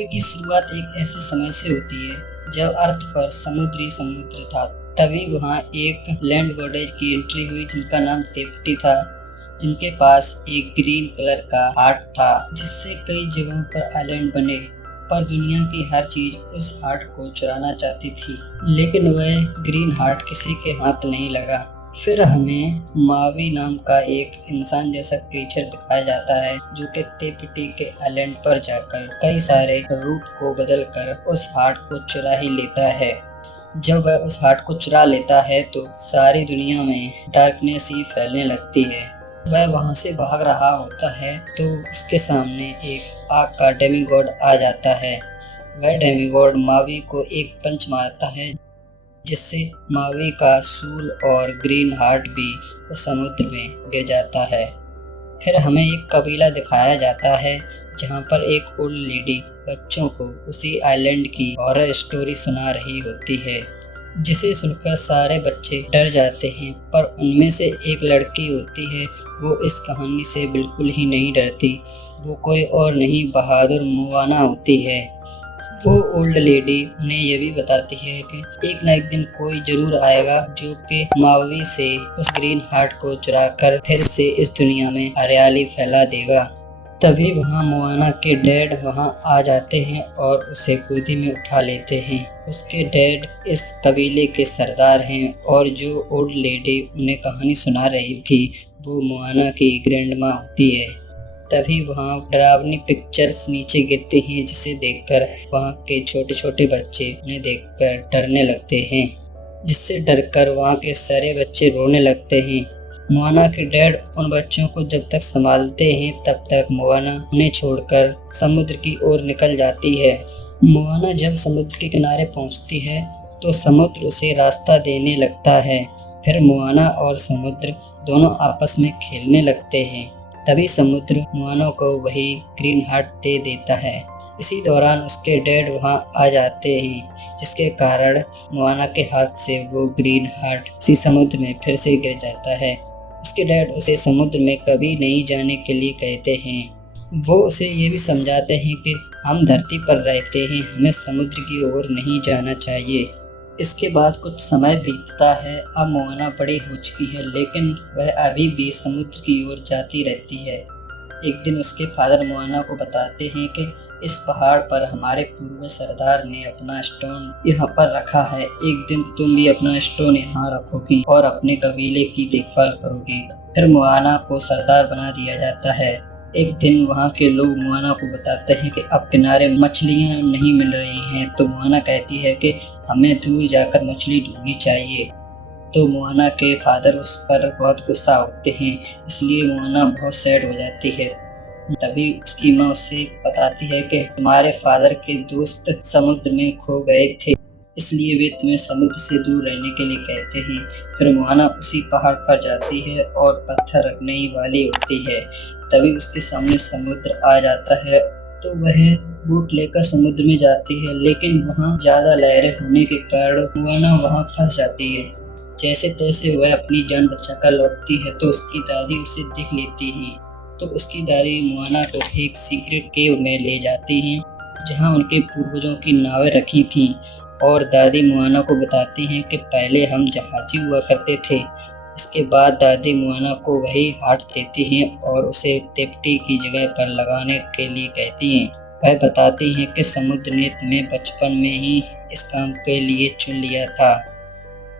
Movie की शुरुआत एक ऐसे समय से होती है जब अर्थ पर समुद्र था। तभी वहाँ एक लैंड गॉडेज की एंट्री हुई जिनका नाम तेप्टी था, जिनके पास एक ग्रीन कलर का हार्ट था जिससे कई जगहों पर आइलैंड बने। पर दुनिया की हर चीज उस हार्ट को चुराना चाहती थी, लेकिन वह ग्रीन हार्ट किसी के हाथ नहीं लगा। फिर हमें मावी नाम का एक इंसान जैसा क्रीचर दिखाया जाता है जो कि तेप्टी के आइलैंड पर जाकर कई सारे रूप को बदलकर उस हार्ट को चुरा ही लेता है। जब वह उस हार्ट को चुरा लेता है तो सारी दुनिया में डार्कनेस ही फैलने लगती है। वह वहां से भाग रहा होता है तो उसके सामने एक आग का डेमीगॉड आ जाता है। वह डेमीगॉड मावी को एक पंच मारता है जिससे मावी का सूल और ग्रीन हार्ट भी उस समुद्र में गिर जाता है। फिर हमें एक कबीला दिखाया जाता है जहाँ पर एक ओल्ड लेडी बच्चों को उसी आइलैंड की हॉरर स्टोरी सुना रही होती है, जिसे सुनकर सारे बच्चे डर जाते हैं। पर उनमें से एक लड़की होती है, वो इस कहानी से बिल्कुल ही नहीं डरती। वो कोई और नहीं, बहादुर मोआना होती है। वो ओल्ड लेडी उन्हें ये भी बताती है कि एक ना एक दिन कोई जरूर आएगा जो कि मावी से उस ग्रीन हार्ट को चुराकर फिर से इस दुनिया में हरियाली फैला देगा। तभी वहाँ मोआना के डैड वहाँ आ जाते हैं और उसे गोदी में उठा लेते हैं। उसके डैड इस कबीले के सरदार हैं और जो ओल्ड लेडी उन्हें कहानी सुना रही थी वो मोआना की ग्रैंडमा होती है। तभी वहाँ डरावनी पिक्चर्स नीचे गिरते हैं जिसे देखकर वहाँ के छोटे छोटे बच्चे उन्हें देखकर डरने लगते हैं, जिससे डरकर वहाँ के सारे बच्चे रोने लगते हैं। मोआना के डैड उन बच्चों को जब तक संभालते हैं तब तक मोआना उन्हें छोड़कर समुद्र की ओर निकल जाती है। मोआना जब समुद्र के किनारे पहुँचती है तो समुद्र उसे रास्ता देने लगता है। फिर मोआना और समुद्र दोनों आपस में खेलने लगते हैं। तभी समुद्र मोआना को वही ग्रीन हार्ट दे देता है। इसी दौरान उसके डैड वहां आ जाते हैं, जिसके कारण मोआना के हाथ से वो ग्रीन हार्ट उसी समुद्र में फिर से गिर जाता है। उसके डैड उसे समुद्र में कभी नहीं जाने के लिए कहते हैं। वो उसे ये भी समझाते हैं कि हम धरती पर रहते हैं, हमें समुद्र की ओर नहीं जाना चाहिए। इसके बाद कुछ समय बीतता है। अब मोआना बड़ी हो चुकी है लेकिन वह अभी भी समुद्र की ओर जाती रहती है। एक दिन उसके फादर मोआना को बताते हैं कि इस पहाड़ पर हमारे पूर्वज सरदार ने अपना स्टोन यहाँ पर रखा है। एक दिन तुम भी अपना स्टोन यहाँ रखोगी और अपने कबीले की देखभाल करोगी। फिर मोआना को सरदार बना दिया जाता है। एक दिन वहाँ के लोग मोआना को बताते हैं कि अब किनारे मछलियाँ नहीं मिल रही हैं, तो मोआना कहती है कि हमें दूर जाकर मछली ढूंढनी चाहिए। तो मोआना के फादर उस पर बहुत गुस्सा होते हैं, इसलिए मोआना बहुत सैड हो जाती है। तभी उसकी माँ उससे बताती है कि तुम्हारे फादर के दोस्त समुद्र में खो गए थे, इसलिए वे तुम्हें समुद्र से दूर रहने के लिए कहते हैं। फिर मोआना उसी पहाड़ पर जाती है और पत्थर रखने ही वाली होती है। तभी उसके सामने समुद्र आ जाता है, तो वह बोट लेकर समुद्र में जाती है, लेकिन वहाँ ज्यादा लहरें होने के कारण मोआना वहाँ फंस जाती है। जैसे तैसे वह अपनी जान बचाकर लौटती है तो उसकी दादी उसे देख लेती है। तो उसकी दादी मोआना को एक सीक्रेट केव में ले जाती हैं जहाँ उनके पूर्वजों की नावें रखी थी। और दादी मोआना को बताती हैं कि पहले हम जहाजी हुआ करते थे। इसके बाद दादी मोआना को वही हार्ट देती हैं और उसे तेप्टी की जगह पर लगाने के लिए कहती हैं। वह बताती हैं कि समुद्र ने तुम्हें बचपन में ही इस काम के लिए चुन लिया था।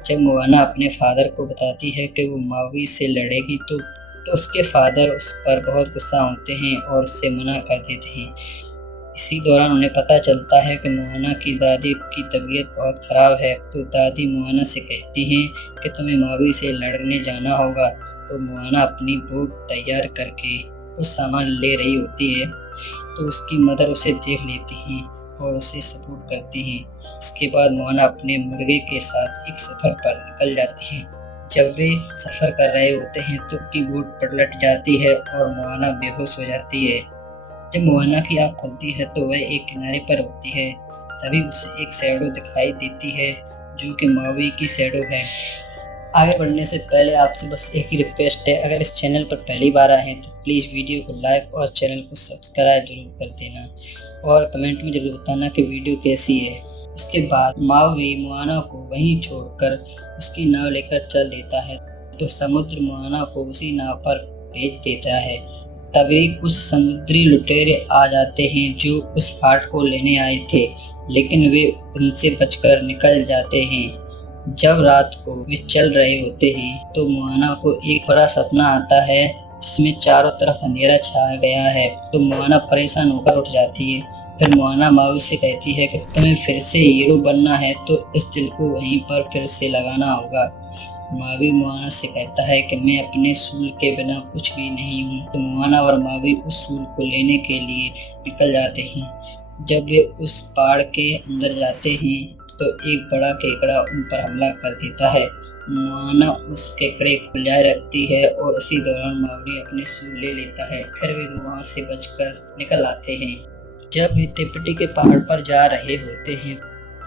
जब मोआना अपने फादर को बताती है कि वो मावी से लड़ेगी तो उसके फादर उस पर बहुत गुस्सा होते हैं और उससे मना कर देते हैं। इसी दौरान उन्हें पता चलता है कि मोआना की दादी की तबीयत बहुत ख़राब है। तो दादी मोआना से कहती हैं कि तुम्हें मावी से लड़ने जाना होगा। तो मोआना अपनी बोट तैयार करके कुछ सामान ले रही होती है, तो उसकी मदर उसे देख लेती हैं और उसे सपोर्ट करती हैं। इसके बाद मोआना अपने मुर्गे के साथ एक सफ़र पर निकल जाती है। जब वे सफ़र कर रहे होते हैं तो उसकी बोट पलट जाती है और मोआना बेहोश हो जाती है। जब मोआना की आँख खुलती है तो वह एक किनारे पर होती है। तभी उसे एक शैडो दिखाई देती है जो कि मावी की शैडो है। आगे बढ़ने से पहले आपसे बस एक ही रिक्वेस्ट है, अगर इस चैनल पर पहली बार आए हैं तो प्लीज़ वीडियो को लाइक और चैनल को सब्सक्राइब जरूर कर देना और कमेंट में ज़रूर बताना कि वीडियो कैसी है। इसके बाद मावी मोआना को वहीं छोड़कर उसकी नाव लेकर चल देता है, तो समुद्र मोआना को उसी नाव पर भेज देता है। तभी कुछ समुद्री लुटेरे आ जाते हैं जो उस हार्ट को लेने आए थे, लेकिन वे उनसे बचकर निकल जाते हैं। जब रात को वे चल रहे होते हैं तो मोआना को एक बड़ा सपना आता है जिसमें चारों तरफ अंधेरा छा गया है, तो मोआना परेशान होकर उठ जाती है। फिर मोआना मावी से कहती है कि तुम्हें फिर से हीरो बनना है तो इस दिल को वहीं पर फिर से लगाना होगा। मावी मोआना से कहता है कि मैं अपने सूल के बिना कुछ भी नहीं हूँ, तो मोआना और मावी उस सूल को लेने के लिए निकल जाते हैं। जब वे उस पहाड़ के अंदर जाते हैं तो एक बड़ा केकड़ा उन पर हमला कर देता है। मोआना उस केकड़े को ले रखती है और उसी दौरान मावी अपने सूल ले लेता है। फिर वे वहाँ से बचकर निकल आते हैं। जब वे तिपटी के पहाड़ पर जा रहे होते हैं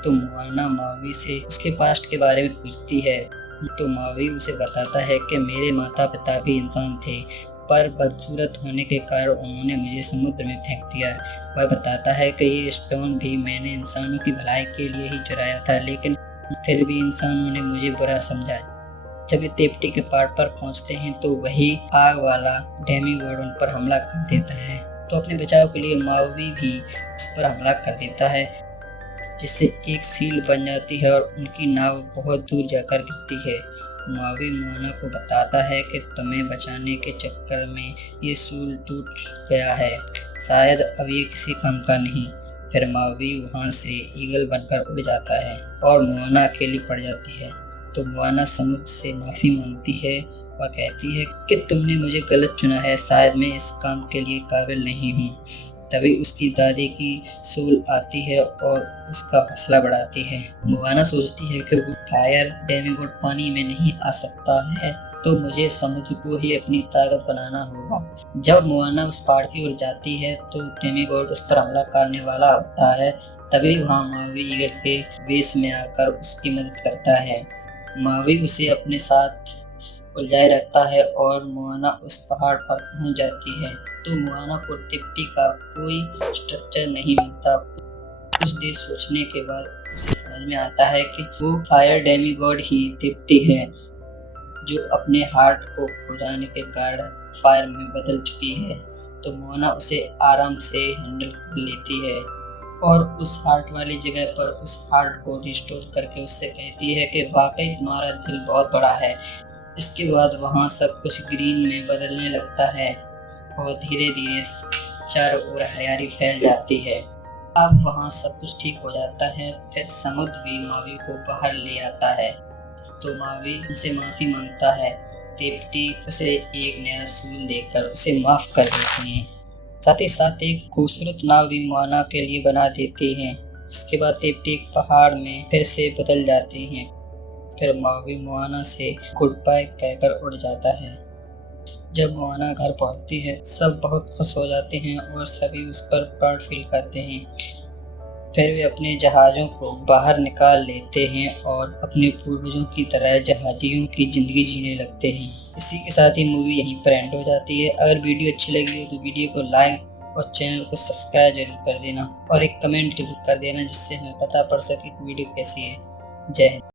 तो मोआना मावी से उसके पास्ट के बारे में पूछती है, तो मावी उसे बताता है कि मेरे माता पिता भी इंसान थे, पर बदसूरत होने के कारण उन्होंने मुझे समुद्र में फेंक दिया। वह बताता है कि ये स्टोन भी मैंने इंसानों की भलाई के लिए ही चुराया था, लेकिन फिर भी इंसानों ने मुझे बुरा समझा। जब वे तिपटी के पहाड़ पर पहुंचते हैं तो वही आग वाला डेमीगॉड उन पर हमला कर देता है, तो अपने बचाव के लिए मावी भी उस पर हमला कर देता है, जिससे एक सील बन जाती है और उनकी नाव बहुत दूर जाकर गिरती है। मावी मोआना को बताता है कि तुम्हें बचाने के चक्कर में ये सूल टूट गया है, शायद अब ये किसी काम का नहीं। फिर मावी वहाँ से ईगल बनकर उड़ जाता है और मोआना अकेली पड़ जाती है, तो मोआना समुद्र से माफ़ी मांगती है और कहती है कि तुमने मुझे गलत चुना है, शायद मैं इस काम के लिए काबिल नहीं हूँ। तभी उसकी दादी की सूल आती है और उसका हौसला बढ़ाती है। मोआना सोचती है कि वो फायर डेमीगॉड पानी में नहीं आ सकता है, तो मुझे समुद्र को ही अपनी ताकत बनाना होगा। जब मोआना उस पहाड़ की ओर जाती है तो डेमीगॉड उस पर हमला करने वाला होता है। तभी वहाँ मावी ईगल के वेश में आकर उसकी मदद करता है। मावी उसे अपने साथ उलझाए रखता है और मोआना उस पहाड़ पर पहुंच जाती है, तो मोआना को तिपटी का कोई स्ट्रक्चर नहीं मिलता। कुछ देर सोचने के बाद उसे समझ में आता है कि वो फायर डेमीगॉड ही तिपटी है, जो अपने हार्ट को खो जाने के कारण फायर में बदल चुकी है। तो मोआना उसे आराम से हैंडल कर लेती है और उस हार्ट वाली जगह पर उस हार्ट को रिस्टोर करके उससे कहती है कि वाकई तुम्हारा दिल बहुत बड़ा है। इसके बाद वहाँ सब कुछ ग्रीन में बदलने लगता है और धीरे धीरे चारों ओर हरियाली फैल जाती है। अब वहाँ सब कुछ ठीक हो जाता है। फिर समुद्र भी मावी को बाहर ले आता है, तो मावी उनसे माफ़ी मांगता है। तिपटी उसे एक नया सूल देकर उसे माफ़ कर देते हैं। साथ ही साथ एक खूबसूरत नाव भी मोआना के लिए बना देते हैं। इसके बाद तिपटी एक पहाड़ में फिर से बदल जाते हैं। फिर मावी मोआना से गुड बाय कहकर उड़ जाता है। जब मोआना घर पहुंचती है सब बहुत खुश हो जाते हैं और सभी उस पर प्राउड फील करते हैं। फिर वे अपने जहाज़ों को बाहर निकाल लेते हैं और अपने पूर्वजों की तरह जहाजियों की ज़िंदगी जीने लगते हैं। इसी के साथ ही मूवी यहीं पर एंड हो जाती है। अगर वीडियो अच्छी लगी हो तो वीडियो को लाइक और चैनल को सब्सक्राइब जरूर कर देना और एक कमेंट जरूर कर देना, जिससे हमें पता पड़ सके कि वीडियो कैसी है। जय हिंद।